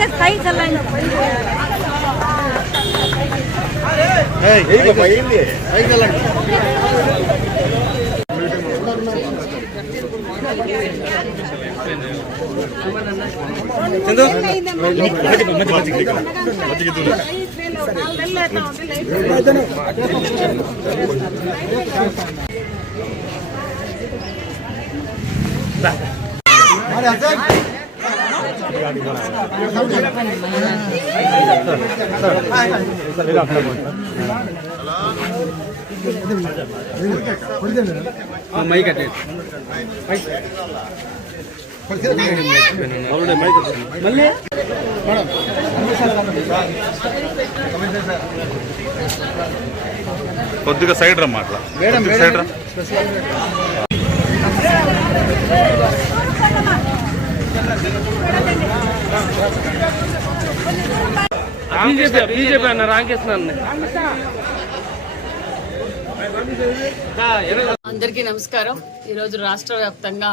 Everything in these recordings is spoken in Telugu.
लगेच काही चाललं ಚಂದು ಮಜ್ಜಿಗೆ ಮಜ್ಜಿಗೆ ಮಜ್ಜಿಗೆ ಮಜ್ಜಿಗೆ ದೂರ Hadi Hasan. మైక్ అట్టే మళ్ళీ కొద్దిగా సైడ్ రమ్మా అట్లా. సైడ్ రా. బీజేపీ బీజేపీ అన్న రాంకృష్ణ అందరికీ నమస్కారం. ఈరోజు రాష్ట్ర వ్యాప్తంగా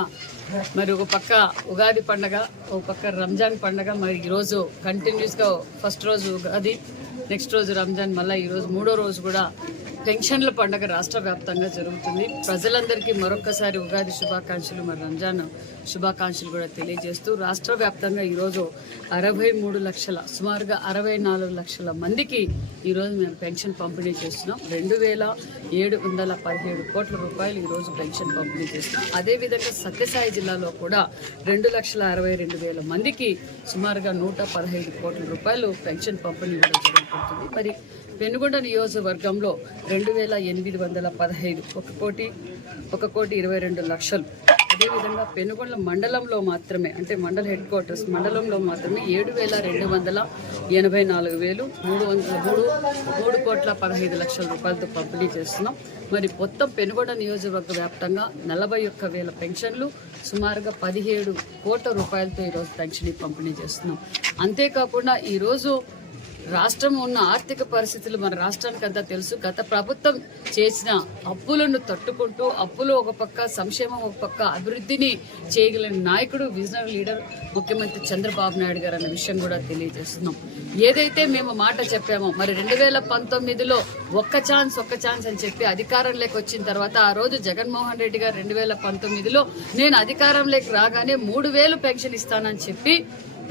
మరి ఒక పక్క ఉగాది పండగ ఒక పక్క రంజాన్ పండగ. మరి ఈరోజు కంటిన్యూస్గా ఫస్ట్ రోజు ఉగాది నెక్స్ట్ రోజు రంజాన్ మళ్ళీ ఈరోజు మూడో రోజు కూడా పెన్షన్ల పండగ రాష్ట్ర వ్యాప్తంగా జరుగుతుంది. ప్రజలందరికీ మరొకసారి ఉగాది శుభాకాంక్షలు. మరి రంజాన్ శుభాకాంక్షలు కూడా తెలియజేస్తూ రాష్ట్ర వ్యాప్తంగా ఈరోజు అరవై మూడు లక్షల సుమారుగా అరవై నాలుగు లక్షల మందికి ఈరోజు మేము పెన్షన్ పంపిణీ చేస్తున్నాం. రెండు వేల ఏడు వందల పదిహేడు కోట్ల రూపాయలు ఈరోజు పెన్షన్ పంపిణీ చేస్తున్నాం. అదేవిధంగా సత్యసాయి జిల్లాలో కూడా రెండు లక్షల అరవై రెండు వేల మందికి సుమారుగా నూట పదహైదు కోట్ల రూపాయలు పెన్షన్ పంపిణీ కూడా జరుగుతుంది. మరి పెనుగొండ నియోజకవర్గంలో రెండు వేల ఎనిమిది వందల పదహైదు ఒక కోటి ఒక కోటి ఇరవై రెండు లక్షలు. అదేవిధంగా పెనుగొండ మండలంలో మాత్రమే అంటే మండల హెడ్ క్వార్టర్స్ మండలంలో మాత్రమే ఏడు వేల రెండు వందల ఎనభై నాలుగు వేలు మూడు వందల మూడు మూడు కోట్ల పదహైదు లక్షల రూపాయలతో పంపిణీ చేస్తున్నాం. మరి మొత్తం పెనుగొండ నియోజకవర్గ వ్యాప్తంగా నలభై ఒక్క వేల పెన్షన్లు సుమారుగా పదిహేడు కోట్ల రూపాయలతో ఈరోజు పెన్షన్ పంపిణీ చేస్తున్నాం. అంతేకాకుండా ఈరోజు రాష్ట్రం ఉన్న ఆర్థిక పరిస్థితులు మన రాష్ట్రానికి అంతా తెలుసు. గత ప్రభుత్వం చేసిన అప్పులను తట్టుకుంటూ అప్పులు ఒక పక్క సంక్షేమం ఒక పక్క అభివృద్ధిని చేయగలిగిన నాయకుడు విజనరీ లీడర్ ముఖ్యమంత్రి చంద్రబాబు నాయుడు గారు అన్న విషయం కూడా తెలియజేస్తున్నాం. ఏదైతే మేము మాట చెప్పామో మరి రెండు వేల పంతొమ్మిదిలో ఒక్క ఛాన్స్ ఒక్క ఛాన్స్ అని చెప్పి అధికారంలోకి వచ్చిన తర్వాత ఆ రోజు జగన్మోహన్ రెడ్డి గారు రెండు వేల పంతొమ్మిదిలో నేను అధికారంలోకి రాగానే మూడు వేలు పెన్షన్ ఇస్తానని చెప్పి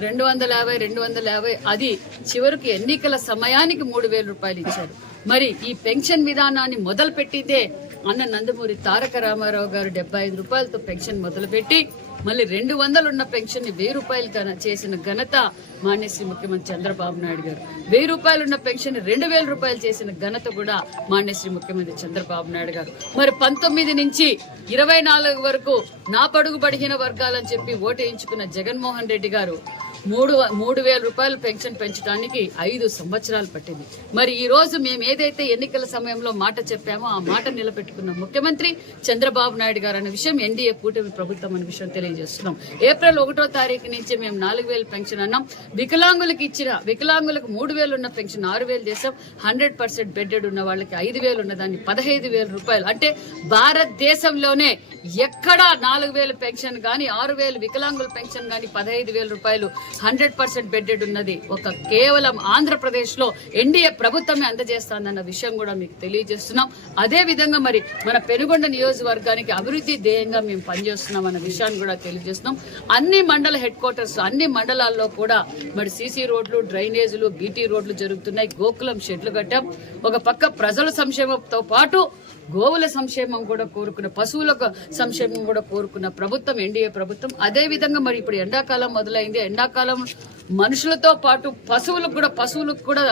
రెండు వందల యాభై రెండు వందల యాభై అది చివరికి ఎన్నికల సమయానికి మూడు వేల రూపాయలు ఇచ్చారు. మరి ఈ పెన్షన్ విధానాన్ని మొదలు పెట్టిందే అన్న నందమూరి తారక రామారావు గారు డెబ్బై ఐదు రూపాయలతో పెన్షన్ మొదలుపెట్టి మళ్ళీ రెండు వందలు ఉన్న పెన్షన్ని వెయ్యి రూపాయలు చేసిన ఘనత మాన్యశ్రీ ముఖ్యమంత్రి చంద్రబాబు నాయుడు గారు. వెయ్యి రూపాయలు ఉన్న పెన్షన్ రెండు వేల రూపాయలు చేసిన ఘనత కూడా మాన్యశ్రీ ముఖ్యమంత్రి చంద్రబాబు నాయుడు గారు. మరి పంతొమ్మిది నుంచి ఇరవై నాలుగు వరకు నా పడుగు బడిగిన వర్గాలని చెప్పి ఓటేయించుకున్న జగన్మోహన్ రెడ్డి గారు మూడు మూడు వేల రూపాయలు పెన్షన్ పెంచడానికి ఐదు సంవత్సరాలు పట్టింది. మరి ఈ రోజు మేము ఏదైతే ఎన్నికల సమయంలో మాట చెప్పామో ఆ మాట నిలబెట్టుకున్న. ముఖ్యమంత్రి చంద్రబాబు నాయుడు గారు అనే విషయం ఎన్డీఏ కూటమి ప్రభుత్వం అనే విషయం తెలియజేస్తున్నాం. ఏప్రిల్ ఒకటో తారీఖు నుంచి మేము నాలుగు వేలు పెన్షన్ అన్నాం. వికలాంగులకు ఇచ్చిన వికలాంగులకు మూడు వేలు ఉన్న పెన్షన్ ఆరు వేలు చేసాం హండ్రెడ్ పర్సెంట్ బెడ్డెడ్ ఉన్న వాళ్ళకి ఐదు వేలు ఉన్న దాన్ని పదహైదు వేల రూపాయలు. అంటే భారతదేశంలోనే ఎక్కడా నాలుగు వేలు పెన్షన్ కానీ ఆరు వేలు వికలాంగుల పెన్షన్ కానీ పదహైదు వేల రూపాయలు హండ్రెడ్ పర్సెంట్ బెడ్డెడ్ ఉన్నది. ఒక కేవలం ఆంధ్రప్రదేశ్లో ఎన్డీఏ ప్రభుత్వమే అందజేస్తానన్న విషయం కూడా మీకు తెలియజేస్తున్నాం. అదే విధంగా మరి మన పెనుగొండ నియోజకవర్గానికి అభివృద్ధి ధ్యేయంగా మేము పనిచేస్తున్నాం అన్న విషయాన్ని కూడా తెలియజేస్తున్నాం. అన్ని మండల హెడ్ క్వార్టర్స్ అన్ని మండలాల్లో కూడా మరి సీసీ రోడ్లు డ్రైనేజీలు బీటీ రోడ్లు జరుగుతున్నాయి. గోకులం షెడ్లు కట్టాం. ఒక పక్క ప్రజల సంక్షేమంతో పాటు గోవుల సంక్షేమం కూడా కోరుకున్న పశువుల సంక్షేమం కూడా కోరుకున్న ప్రభుత్వం ఎన్డీఏ ప్రభుత్వం. అదే విధంగా మరి ఇప్పుడు ఎండాకాలం మొదలైంది. ఎండాకాలం কলম మనుషులతో పాటు పశువులకు కూడా పశువులకు కూడా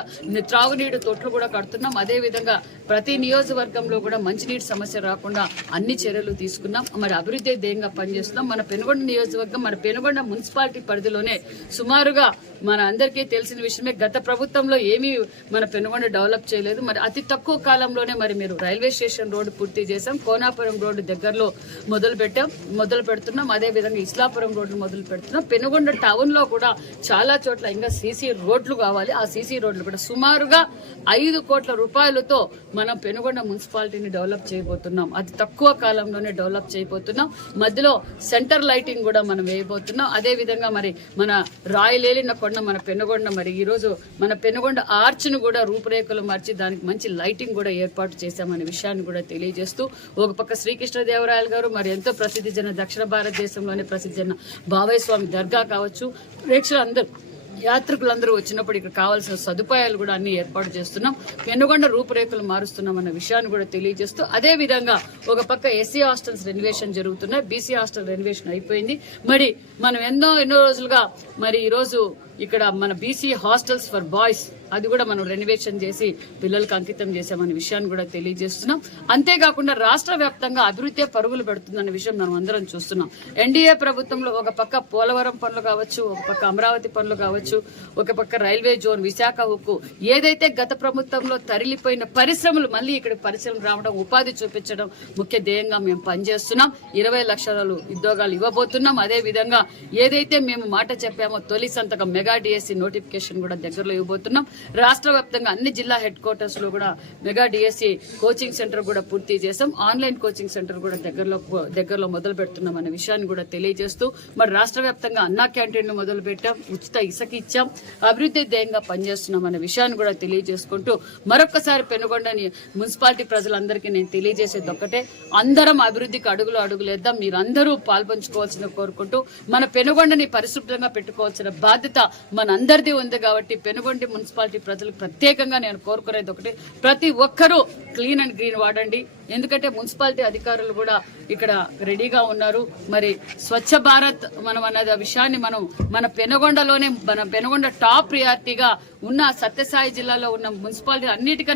త్రాగునీటి తొట్లు కూడా కడుతున్నాం. అదే విధంగా ప్రతి నియోజకవర్గంలో కూడా మంచినీటి సమస్య రాకుండా అన్ని చర్యలు తీసుకున్నాం. మరి అభివృద్ధి ధ్యేయంగా పనిచేస్తున్నాం? మన పెనుగొండ నియోజకవర్గం మన పెనుగొండ మున్సిపాలిటీ పరిధిలోనే సుమారుగా మన అందరికీ తెలిసిన విషయమే గత ప్రభుత్వంలో ఏమీ మన పెనుగొండ డెవలప్ చేయలేదు. మరి అతి తక్కువ కాలంలోనే మరి మీరు రైల్వే స్టేషన్ రోడ్డు పూర్తి చేసాం కోనాపురం రోడ్డు దగ్గరలో మొదలు పెట్టాం మొదలు పెడుతున్నాం అదే విధంగా ఇస్లాపురం రోడ్డు మొదలు పెడుతున్నాం పెనుగొండ టౌన్లో కూడా చాలా చాలా చోట్ల ఇంకా సీసీ రోడ్లు కావాలి. ఆ సీసీ రోడ్లు కూడా సుమారుగా ఐదు కోట్ల రూపాయలతో మనం పెనుగొండ మున్సిపాలిటీని డెవలప్ చేయబోతున్నాం. అది తక్కువ కాలంలోనే డెవలప్ చేయబోతున్నాం. మధ్యలో సెంటర్ లైటింగ్ కూడా మనం వేయబోతున్నాం. అదే విధంగా మరి మన రాయలేలిన కొండ మన పెనుగొండ మరి ఈరోజు మన పెనుగొండ ఆర్చ్ను కూడా రూపురేఖలు మార్చి దానికి మంచి లైటింగ్ కూడా ఏర్పాటు చేశామనే విషయాన్ని కూడా తెలియజేస్తూ ఒక పక్క శ్రీకృష్ణదేవరాయలు గారు మరి ఎంతో ప్రసిద్ధి చెందిన దక్షిణ భారతదేశంలోనే ప్రసిద్ధి చెందిన బాబాయ్ స్వామి దర్గా కావచ్చు. ప్రేక్షకులందరూ యాత్రికులందరూ వచ్చినప్పుడు ఇక్కడ కావాల్సిన సదుపాయాలు కూడా అన్ని ఏర్పాటు చేస్తున్నాం. పెనుగొండ రూపురేఖలు మారుస్తున్నాం అన్న విషయాన్ని కూడా తెలియజేస్తూ అదే విధంగా ఒక పక్క ఎస్సీ హాస్టల్స్ రెనోవేషన్ జరుగుతున్నాయి. బీసీ హాస్టల్ రెనోవేషన్ అయిపోయింది. మరి మనం ఎన్నో ఎన్నో రోజులుగా మరి ఈరోజు ఇక్కడ మన బీసీ హాస్టల్స్ ఫర్ బాయ్స్ అది కూడా మనం రెనోవేషన్ చేసి పిల్లలకు అంకితం చేసామనే విషయాన్ని కూడా తెలియజేస్తున్నాం. అంతేకాకుండా రాష్ట్ర వ్యాప్తంగా అభివృద్ధి పరుగులు పెడుతుందన్న విషయం మనం అందరం చూస్తున్నాం. ఎన్డీఏ ప్రభుత్వంలో ఒక పక్క పోలవరం పనులు కావచ్చు ఒక పక్క అమరావతి పనులు కావచ్చు ఒక పక్క రైల్వే జోన్ విశాఖ ఉక్కు ఏదైతే గత ప్రభుత్వంలో తరిలిపోయిన పరిశ్రమలు మళ్ళీ ఇక్కడ పరిశ్రమలు రావడం ఉపాధి చూపించడం ముఖ్య ధ్యేయంగా మేము పనిచేస్తున్నాం. ఇరవై లక్షల ఉద్యోగాలు ఇవ్వబోతున్నాం. అదే విధంగా ఏదైతే మేము మాట చెప్పామో తొలి సంతకం మెగా డిఎస్సి నోటిఫికేషన్ కూడా దగ్గరలో ఇవ్వబోతున్నాం. రాష్ట్ర వ్యాప్తంగా అన్ని జిల్లా హెడ్ క్వార్టర్స్లో కూడా మెగా డిఎస్సి కోచింగ్ సెంటర్ కూడా పూర్తి చేసాం ఆన్లైన్ కోచింగ్ సెంటర్ కూడా దగ్గరలో దగ్గరలో మొదలు పెడుతున్నాం అనే విషయాన్ని కూడా తెలియజేస్తూ మరి రాష్ట్ర వ్యాప్తంగా అన్నా క్యాంటీన్లు మొదలు పెట్టాం ఉచిత ఇసుక ఇచ్చాం అభివృద్ధి ధ్యేయంగా పనిచేస్తున్నాం అనే విషయాన్ని కూడా తెలియజేసుకుంటూ మరొకసారి పెనుగొండని మున్సిపాలిటీ ప్రజలందరికీ నేను తెలియజేసేది ఒక్కటే అందరం అభివృద్ధికి అడుగులు అడుగులేద్దాం మీరందరూ పాల్పంచుకోవాల్సిన కోరుకుంటూ మన పెనుగొండని పరిశుభ్రంగా పెట్టుకోవాల్సిన బాధ్యత మనందరిది ఉంది కాబట్టి పెనుగొండి మున్సిపాలిటీ ప్రజలకు ప్రత్యేకంగా నేను కోరుకునేది ఒకటి. ప్రతి ఒక్కరూ క్లీన్ అండ్ గ్రీన్ వాడండి. ఎందుకంటే మున్సిపాలిటీ అధికారులు కూడా ఇక్కడ రెడీగా ఉన్నారు. మరి స్వచ్ఛ భారత్ మనం అన్నది ఆ విషయాన్ని మనం మన పెనుగొండలోనే మన పెనుగొండ టాప్ ప్రియారిటీగా ఉన్న సత్యసాయి జిల్లాలో ఉన్న మున్సిపాలిటీ అన్నిటికన్నా